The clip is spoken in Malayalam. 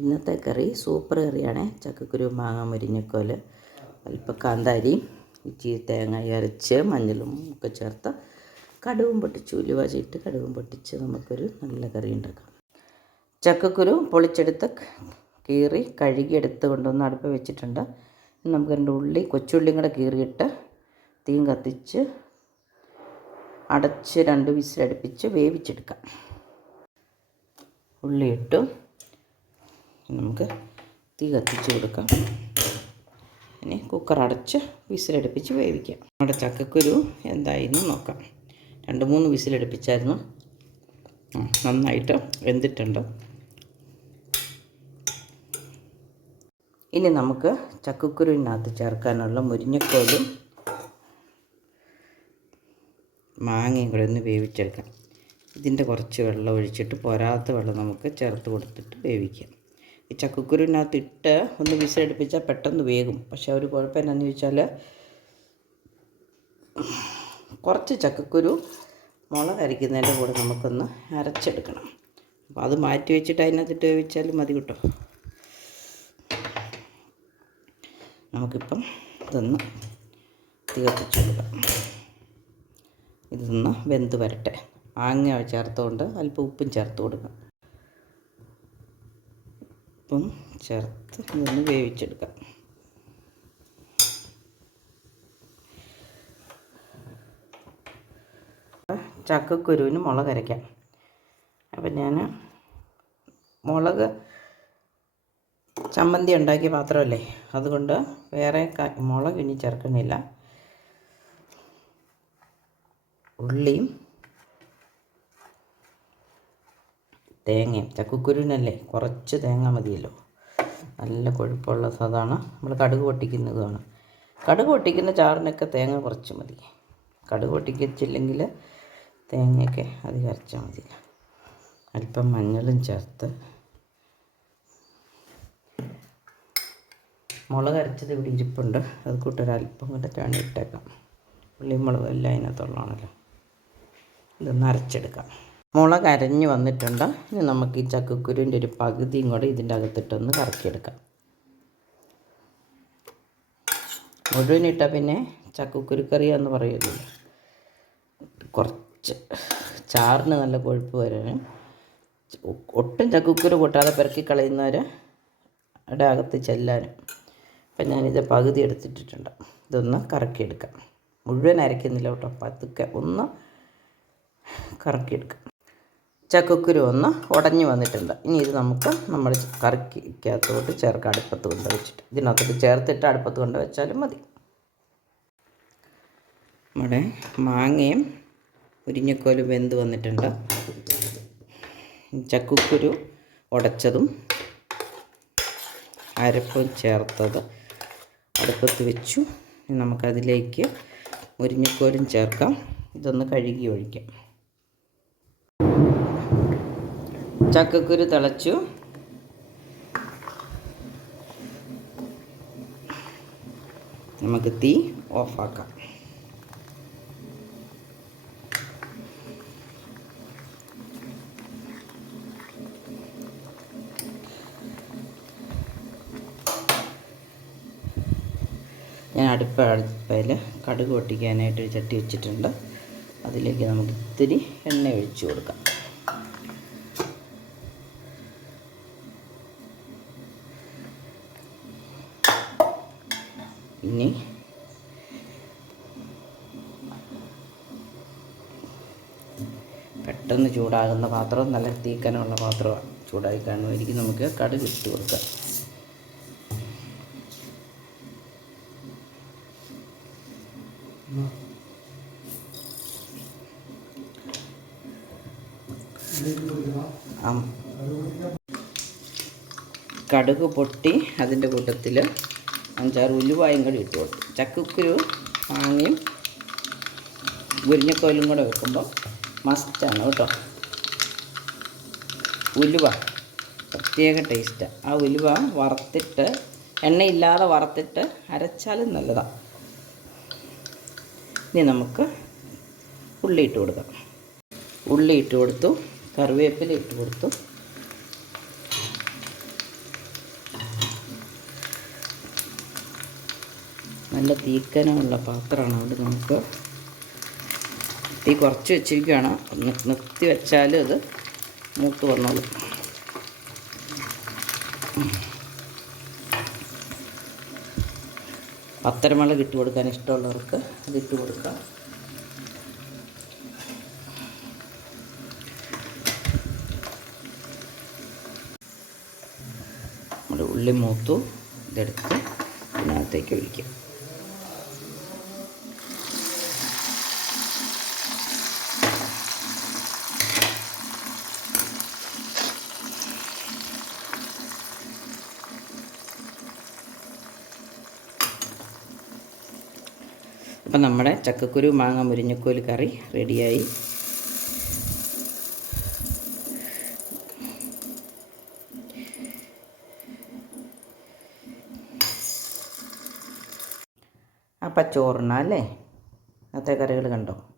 ഇന്നത്തെ കറി സൂപ്പർ കറിയാണ്. ചക്കക്കുരു മാങ്ങ മുരിങ്ങക്കോൽ അല്പം കാന്താരി ഇച്ചി തേങ്ങ അരച്ച് മഞ്ഞളും ഒക്കെ ചേർത്ത് കടുവും പൊട്ടിച്ച് ഉലുവ ചെയ്തിട്ട് കടുവും പൊട്ടിച്ച് നമുക്കൊരു നല്ല കറി ഉണ്ടാക്കാം. ചക്കക്കുരു പൊളിച്ചെടുത്ത് കീറി കഴുകി എടുത്ത് കൊണ്ടുവന്ന് അടുപ്പ് വെച്ചിട്ടുണ്ട്. നമുക്ക് രണ്ട് ഉള്ളി കൊച്ചുള്ളിയും കൂടെ കീറിയിട്ട് തീയും കത്തിച്ച് അടച്ച് രണ്ട് വിസിലടുപ്പിച്ച് വേവിച്ചെടുക്കാം. ഉള്ളി ഇട്ടു നമുക്ക് തീ കത്തിച്ച് കൊടുക്കാം. ഇനി കുക്കർ അടച്ച് വിസിലടുപ്പിച്ച് വേവിക്കാം. നമ്മുടെ ചക്കക്കുരു എന്തായിരുന്നു നോക്കാം. രണ്ട് മൂന്ന് വിസിലടുപ്പിച്ചായിരുന്നു. നന്നായിട്ട് വെന്തിട്ടുണ്ട്. ഇനി നമുക്ക് ചക്കക്കുരുവിനകത്ത് ചേർക്കാനുള്ള മുരിങ്ങക്കോലും മാങ്ങയും കൂടെ ഒന്ന് വേവിച്ചെടുക്കാം. ഇതിന്റെ കുറച്ച് വെള്ളം ഒഴിച്ചിട്ട് പോരാത്ത വെള്ളം നമുക്ക് ചേർത്ത് കൊടുത്തിട്ട് വേവിക്കാം. ഈ ചക്കക്കുരുവിനകത്ത് ഇട്ട് ഒന്ന് വിസിലടുപ്പിച്ചാൽ പെട്ടെന്ന് വേകും പക്ഷേ ഒരു കുഴപ്പം എന്നാന്ന് ചോദിച്ചാൽ കുറച്ച് ചക്കക്കുരു മുളക് അരയ്ക്കുന്നതിന്റെ കൂടെ നമുക്കൊന്ന് അരച്ചെടുക്കണം. അപ്പോൾ അത് മാറ്റി വെച്ചിട്ട് അതിനകത്തിട്ട് വേവിച്ചാലും മതി കിട്ടും. നമുക്കിപ്പം ഇതൊന്ന് തീ കത്തിച്ച് കൊടുക്കാം. ഇതൊന്ന് വെന്ത് വരട്ടെ. മാങ്ങ ചേർത്തുകൊണ്ട് അല്പം ഉപ്പും ചേർത്ത് കൊടുക്കാം. ഉപ്പും ചേർത്ത് ഇതൊന്ന് വേവിച്ചെടുക്കാം. ചക്കക്കുരുവിന് മുളക് അരയ്ക്കാം. അപ്പം ഞാൻ മുളക് ചമ്മന്തി ഉണ്ടാക്കിയ പാത്രമല്ലേ? അതുകൊണ്ട് വേറെ മുളക് ഇനി ചേർക്കുന്നില്ല. ഉള്ളിയും തേങ്ങയും ചക്കക്കുരുവിനല്ലേ? കുറച്ച് തേങ്ങ മതിയല്ലോ. നല്ല കൊഴുപ്പുള്ള സാധാരണ നമ്മൾ കടുക് പൊട്ടിക്കുന്നതുമാണ് കടുക് പൊട്ടിക്കുന്ന ചാറിനൊക്കെ തേങ്ങ കുറച്ച് മതി. കടുക് പൊട്ടിക്കച്ചില്ലെങ്കിൽ തേങ്ങയൊക്കെ അധികം അരച്ചാൽ മതി. അല്പം മഞ്ഞളും ചേർത്ത് മുളക് അരച്ചത് ഇവിടെ ഇരിപ്പുണ്ട്. അത് കൂട്ടൊരല്പം കൂടെ ചാണി ഇട്ടേക്കാം. ഉള്ളിയും മുളകും എല്ലാം അതിനകത്തുള്ളതാണല്ലോ. ഇതൊന്ന് അരച്ചെടുക്കാം. മുളക് അരഞ്ഞ് വന്നിട്ടുണ്ട്. ഇനി നമുക്ക് ഈ ചക്കക്കുരുവിന്റെ ഒരു പകുതിയും കൂടെ ഇതിന്റെ അകത്തിട്ടൊന്ന് കറക്കിയെടുക്കാം. മുഴുവനിട്ട പിന്നെ ചക്കക്കുരുക്കറി എന്ന് പറയുന്നത് കുറച്ച് ചാറിന് നല്ല കൊഴുപ്പ് വരാനും. ഒട്ടും ചക്കക്കുരു കൂട്ടാതെ പെറുക്കി കളയുന്നവർ അവിടെ അകത്ത് ചെല്ലാനും. അപ്പം ഞാനിത് പകുതി എടുത്തിട്ടിട്ടുണ്ട്. ഇതൊന്ന് കറക്കിയെടുക്കാം. മുഴുവൻ അരയ്ക്കുന്നില്ല കേട്ടോ. പതുക്കെ ഒന്ന് കറക്കിയെടുക്കാം. ചക്കക്കുരു ഒന്ന് ഉടഞ്ഞു വന്നിട്ടുണ്ട്. ഇനി ഇത് നമുക്ക് നമ്മുടെ കറിക്കകത്തോട്ട് ചേർക്കാം. അടുപ്പത്ത് കൊണ്ട് വെച്ചിട്ട്. ഇതിനകത്തോട്ട് ചേർത്തിട്ട് അടുപ്പത്ത് കൊണ്ട് വെച്ചാലും മതി. നമ്മുടെ മാങ്ങയും മുരിങ്ങക്കോലും വെന്ത് വന്നിട്ടുണ്ട്. ചക്കക്കുരു ഉടച്ചതും അരപ്പും ചേർത്തത് അടുപ്പത്ത് വെച്ചു. നമുക്കതിലേക്ക് മുരിഞ്ഞക്കോലും ചേർക്കാം. ഇതൊന്ന് കഴുകി ഒഴിക്കാം. ചക്കക്കുരു തിളച്ചു. നമുക്ക് തീ ഓഫാക്കാം. ഞാൻ അടുപ്പ് അടുപ്പയിൽ കടുക് പൊട്ടിക്കാനായിട്ട് ഒരു ചട്ടി വെച്ചിട്ടുണ്ട്. അതിലേക്ക് നമുക്ക് ഇത്തിരി എണ്ണ ഒഴിച്ചു കൊടുക്കാം. ഇനി പെട്ടെന്ന് ചൂടാകുന്ന പാത്രം നല്ല തീക്കനമുള്ള പാത്രമാണ് ചൂടായി കാണുമായിരിക്കും നമുക്ക് കടുക് ഇട്ട് കൊടുക്കാം. കടുക് പൊട്ടി അതിന്റെ കൂട്ടത്തിൽ അഞ്ചാറ് ഉലുവായും കൂടി ഇട്ട് കൊടുത്തു. ചക്കക്കുരു മാങ്ങയും ഉരിഞ്ഞക്കോലും കൂടെ വെക്കുമ്പോൾ മസ്റ്റാണ് കേട്ടോ. ഉലുവ പ്രത്യേക ടേസ്റ്റാണ് ആ ഉലുവ വറുത്തിട്ട് എണ്ണയില്ലാതെ വറുത്തിട്ട് അരച്ചാലും നല്ലതാണ് ഇനി നമുക്ക് ഉള്ളി ഇട്ട് കൊടുക്കാം. ഉള്ളി ഇട്ട് കൊടുത്തു കറിവേപ്പില ഇട്ട് കൊടുത്തു. നല്ല തീക്കനമുള്ള പാത്രമാണ് അതുകൊണ്ട് നമുക്ക് തീ കുറച്ച് വെച്ചിരിക്കുകയാണ്. നിർത്തി വെച്ചാൽ അത് മൂത്ത് വന്നോളും. പത്തരമുളക് കിട്ടി കൊടുക്കാൻ ഇഷ്ടമുള്ളവർക്ക് അത് ഇട്ട് കൊടുക്കാം. നമ്മുടെ ഉള്ളി മൂത്തു ഇതെടുത്ത് ഇതിനകത്തേക്ക് ഒഴിക്കും. അപ്പം നമ്മുടെ ചക്കക്കുരു മാങ്ങ മുരിഞ്ഞക്കോൽ കറി റെഡിയായി. അപ്പം ചോറിന അല്ലേ? അത്ര കറികൾ കണ്ടോ?